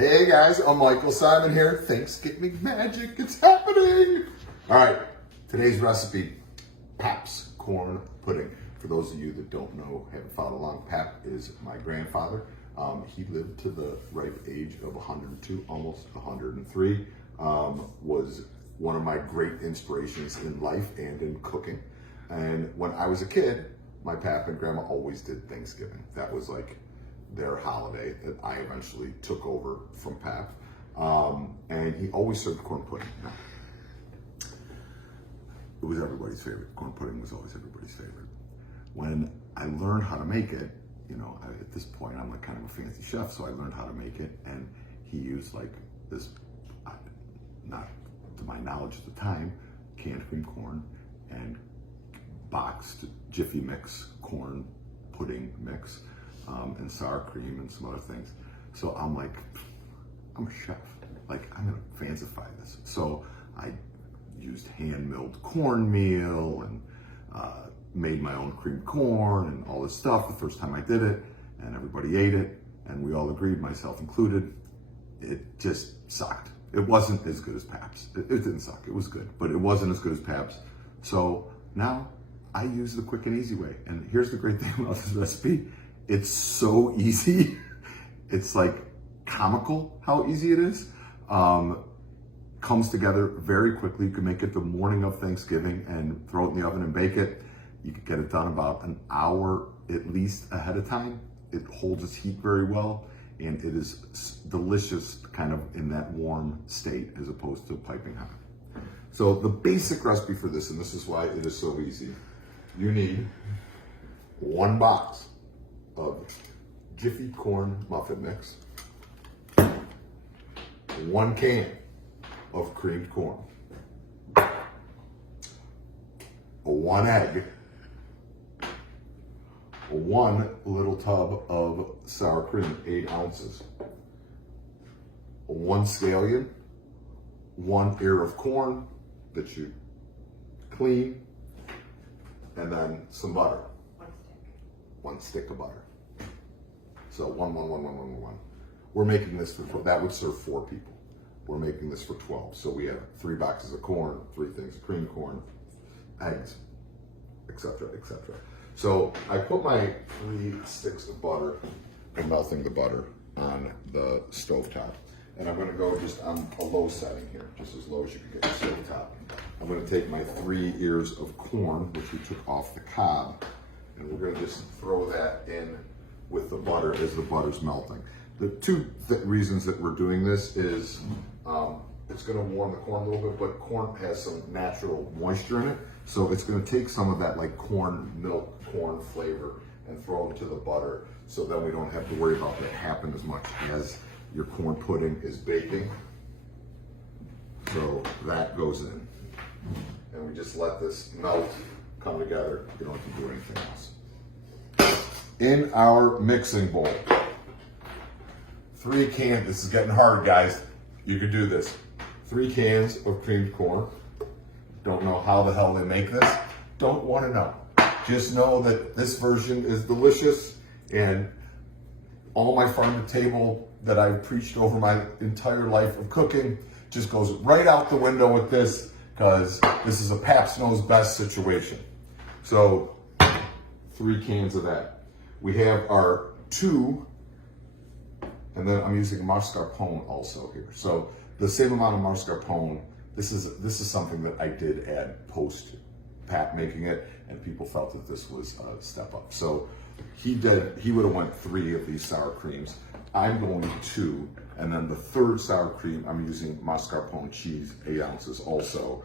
Hey guys, I'm Michael Symon here. Thanksgiving magic, it's happening! All right, today's recipe, Pap's corn pudding. For those of you that don't know, haven't followed along, Pap is my grandfather. He lived to the ripe age of 102, almost 103. Was one of my great inspirations in life and in cooking. And when I was a kid, my Pap and Grandma always did Thanksgiving. That was like their holiday that I eventually took over from Pap. And he always served corn pudding. It was everybody's favorite. Corn pudding was always everybody's favorite. When I learned how to make it, you know, at this point I'm like kind of a fancy chef, so I learned how to make it, and he used like this, not to my knowledge at the time, canned cream corn and boxed Jiffy Mix corn pudding mix, and sour cream and some other things. So I'm like, I'm a chef. Like, I'm gonna fancify this. So I used hand-milled cornmeal and made my own creamed corn and all this stuff the first time I did it, and everybody ate it, and we all agreed, myself included, it just sucked. It wasn't as good as Pap's. It didn't suck, it was good, but it wasn't as good as Pap's. So now I use the quick and easy way. And here's the great thing about this recipe. It's so easy. It's like comical how easy it is. Comes together very quickly. You can make it the morning of Thanksgiving and throw it in the oven and bake it. You can get it done about an hour at least ahead of time. It holds its heat very well, and it is delicious kind of in that warm state as opposed to piping hot. So the basic recipe for this, and this is why it is so easy, you need 1 box of Jiffy corn muffin mix, 1 can of creamed corn, 1 egg, 1 little tub of sour cream, 8 ounces, 1 scallion, 1 ear of corn that you clean, and then some butter. 1 stick of butter. So 1. We're making this for 12. That would serve 4 people. We're making this for 12. So we have 3 boxes of corn, 3 things of cream corn, eggs, etc., etc. So I put my 3 sticks of butter and melting the butter on the stovetop. And I'm gonna go just on a low setting here, just as low as you can get the stovetop. I'm gonna take my 3 ears of corn, which we took off the cob, and we're gonna just throw that in with the butter as the butter's melting. The 2 reasons that we're doing this is it's gonna warm the corn a little bit, but corn has some natural moisture in it, so it's gonna take some of that like corn milk, corn flavor and throw it into the butter, so then we don't have to worry about that happen as much as your corn pudding is baking. So that goes in. And we just let this melt, come together. You don't have to do anything else. In our mixing bowl, 3 cans, this is getting hard, guys. You can do this. 3 cans of creamed corn. Don't know how the hell they make this. Don't want to know. Just know that this version is delicious, and all my farm to table that I've preached over my entire life of cooking just goes right out the window with this, because this is a Pabst Knows Best situation. So 3 cans of that. We have our 2, and then I'm using mascarpone also here. So the same amount of mascarpone. This is something that I did add post Pap making it, and people felt that this was a step up. So he would have went 3 of these sour creams. I'm going 2, and then the 3rd sour cream, I'm using mascarpone cheese, 8 ounces also.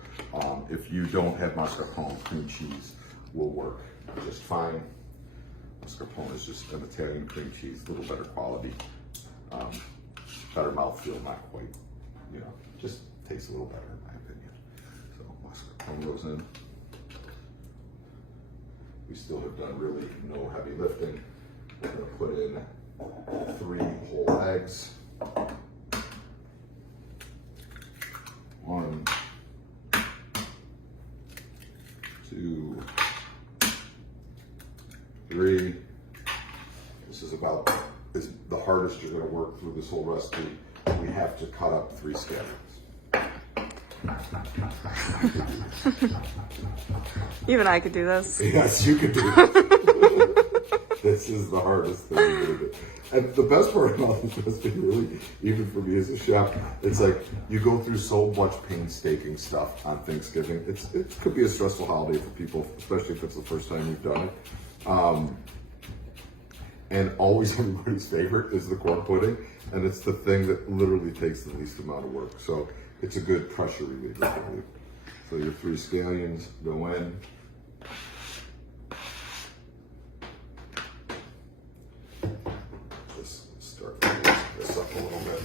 If you don't have mascarpone, cream cheese will work just fine. Mascarpone is just an Italian cream cheese, a little better quality, better mouthfeel, not quite, you know, just tastes a little better in my opinion. So mascarpone goes in. We still have done really no heavy lifting. We're gonna put in 3 whole eggs. 1, 2, 3. This is about the hardest you're gonna work through this whole recipe. we have to cut up 3 scallions. Even I could do this. Yes, you could do it. This is the hardest thing to do. And the best part about this, really, even for me as a chef, it's like you go through so much painstaking stuff on Thanksgiving. It could be a stressful holiday for people, especially if it's the first time you've done it. And always everybody's favorite is the corn pudding, and it's the thing that literally takes the least amount of work. So it's a good pressure reliever for you. So your 3 scallions go in. Just start to mix this up a little bit.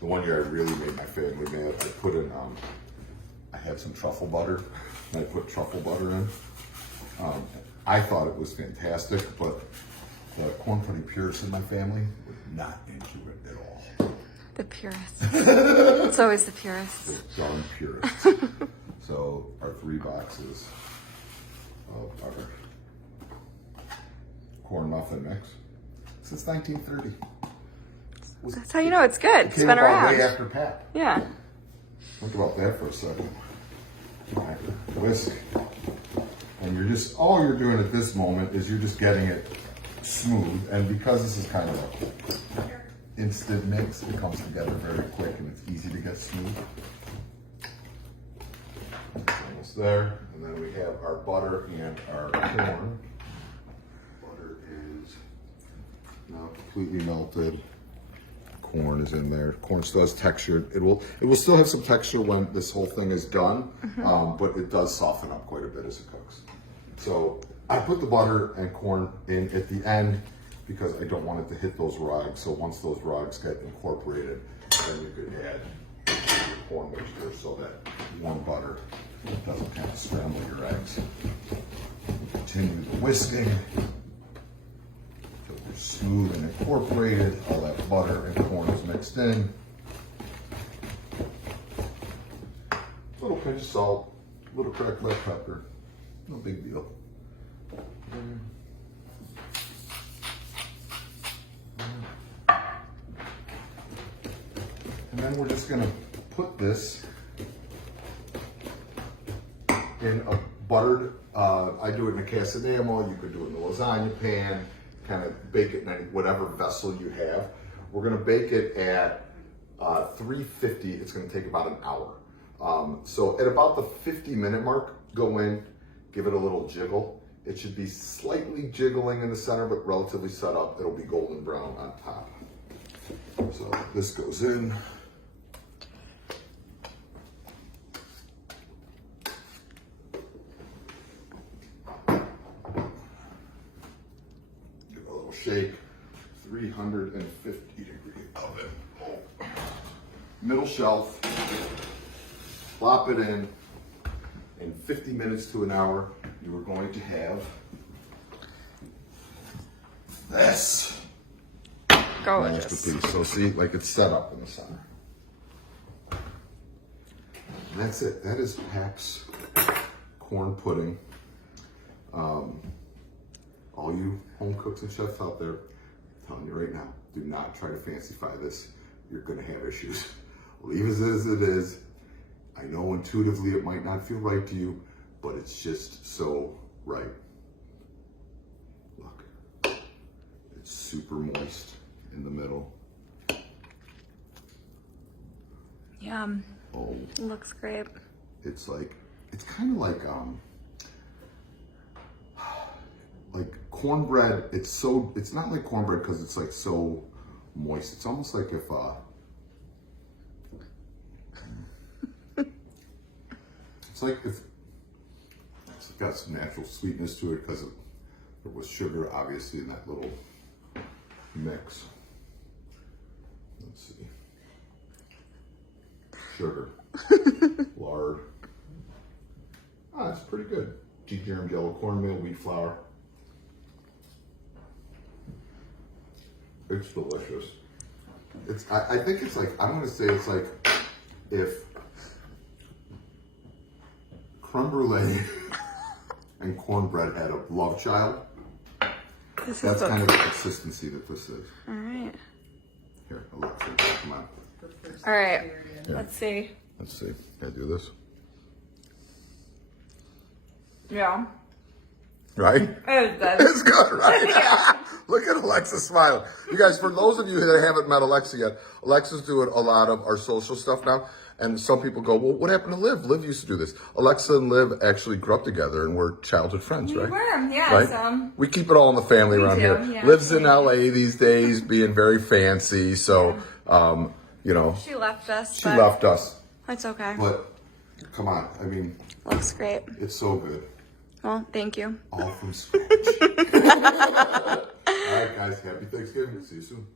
The one year I really made my family mad, I put in, I had some truffle butter, and I put truffle butter in. I thought it was fantastic, but the corn pudding purists in my family were not into it at all. The purists. It's always the purists. The darn purists. So our 3 boxes of our corn muffin mix since 1930. That's how you know it's good. It's Came been about around. way after Pat. Yeah. Think about that for a second. All right, whisk. And you're just, all you're doing at this moment is you're just getting it smooth. And because this is kind of an instant mix, it comes together very quick and it's easy to get smooth. It's almost there. And then we have our butter and our corn. Butter is now completely melted. Corn is in there. Corn still has texture. It will still have some texture when this whole thing is done, but it does soften up quite a bit as it cooks. So I put the butter and corn in at the end because I don't want it to hit those rags. So once those rags get incorporated, then you could add your corn mixture so that warm butter doesn't kind of scramble your eggs. Continue the whisking. Smooth and incorporated, all that butter and corn is mixed in. A little pinch of salt, a little cracked black pepper, no big deal. And then we're just gonna put this in a buttered, I do it in a casadamo, you could do it in a lasagna pan, kind of bake it in whatever vessel you have. We're gonna bake it at 350, it's gonna take about an hour. So at about the 50-minute mark, go in, give it a little jiggle. It should be slightly jiggling in the center, but relatively set up. It'll be golden brown on top. So this goes in. Shake, 350 degree oven. Oh. Middle shelf, plop it in 50 minutes to an hour, you are going to have this. Gorgeous. Masterpiece. So see, like it's set up in the center. And that's it. That is Pap's corn pudding. All you home cooks and chefs out there, I'm telling you right now, do not try to fancyfy this. You're gonna have issues. Leave it as it is. I know intuitively it might not feel right to you, but it's just so right. Look, it's super moist in the middle. Yum. Oh, It looks great. it's kind of like cornbread. It's not like cornbread because it's like so moist. It's almost like if it's like if it's got some natural sweetness to it because there was sugar obviously in that little mix. Let's see. Sugar, lard. Ah, it's pretty good. Degermed yellow cornmeal, wheat flour. It's delicious. I think it's like, I'm gonna say it's like if creme brulee and cornbread had a love child, that's kind of the consistency that this is. All right. Here, Alexa, come on. All right. Let's see. Let's see. Can I do this? Yeah. Right? It does. It's good, right? Look at Alexa smiling. You guys, for those of you that haven't met Alexa yet, Alexa's doing a lot of our social stuff now. And some people go, well, what happened to Liv? Liv used to do this. Alexa and Liv actually grew up together and were childhood friends, right? We were, yeah. Right? We keep it all in the family around here. Yeah. Liv's in LA these days, being very fancy. So, you know. She left us. She left us. That's okay. But, come on. I mean. Looks great. It's so good. Well, thank you. All from scratch. All right, guys. Happy Thanksgiving. See you soon.